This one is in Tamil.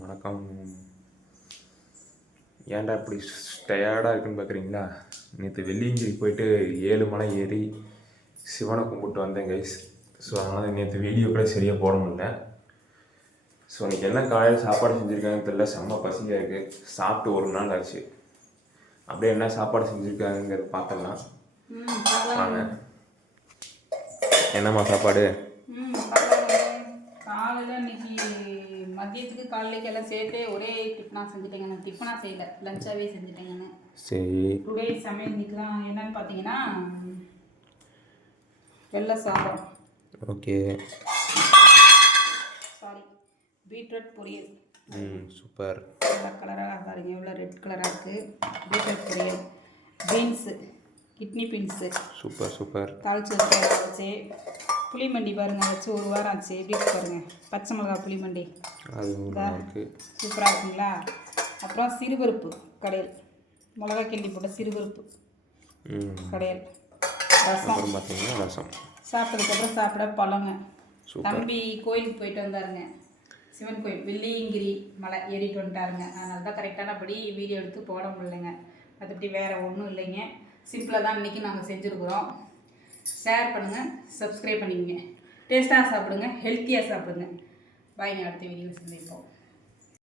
வணக்கம். ஏன்டா இப்படி டயர்டாக இருக்குன்னு பார்க்குறீங்களா? நேற்று வெள்ளியங்கிரி போயிட்டு 7 மலை ஏறி சிவனை கும்பிட்டு வந்தேன் கைஸ். ஸோ அதனால் நேற்று வீடியோ கூட சரியாக போட முடியல. ஸோ இன்றைக்கி என்ன காலையில் சாப்பாடு செஞ்சுருக்காங்கன்னு தெரியல. செம்ம பசியாக இருக்குது. சாப்பிட்டு ஒரு நாள் ஆச்சு. அப்படியே என்ன சாப்பாடு செஞ்சுருக்காங்கிறது பார்க்கலாம் வாங்க. என்னம்மா சாப்பாடு? காலையில் இன்னைக்கு மதியத்துக்கு காலையிலேக்கு எல்லாம் சேர்த்து ஒரே டிஃபனாக செஞ்சுட்டேங்க. நான் டிஃபனாக செய்யலை, லஞ்சாகவே செஞ்சுட்டேங்கன்னு. சரி, டுடே சமையல் இன்னைக்குலாம் என்னன்னு பார்த்தீங்கன்னா வெள்ளை சாதம், ஓகே, சாரி பீட்ரூட் பொரியல். சூப்பர். வெள்ளை கலராக பாருங்க, எவ்வளோ ரெட் கலராக இருக்குது. பீட்ரூட் பொரியல், beans, kidney beans, super super. தாளிச்சு வச்சு புளிமண்டி பாருங்கள், வச்சு ஒரு வாரம் ஆச்சு. எப்படி பாருங்கள், பச்சை மிளகா புளிமண்டி, அது இருக்குது, சூப்பராக இருக்குங்களா. அப்புறம் சிறுபருப்பு கடையல், மிளகா கிண்டி போட்ட சிறுபருப்பு கடையல், ரசம். பார்த்தீங்கன்னா ரசம். சாப்பிட்டதுக்கப்புறம் சாப்பிட பழங்க. தம்பி கோயிலுக்கு போயிட்டு வந்தாருங்க, சிவன் கோயில் வெள்ளியங்கிரி மலை ஏறிட்டு வந்துட்டாருங்க. அதனால தான் கரெக்டானபடி வீடியோ எடுத்து போட முடியலைங்க. மற்றபடி வேறு ஒன்றும் இல்லைங்க. சிம்பிளாக தான் இன்றைக்கி நாங்கள் செஞ்சுருக்குறோம். ஷேர் பண்ணுங்கள், சப்ஸ்கிரைப் பண்ணிக்கங்க. டேஸ்ட்டாக சாப்பிடுங்க, ஹெல்த்தியாக சாப்பிடுங்க. பாய்ங்க, அடுத்த வீடியோவில் சந்திப்போம்.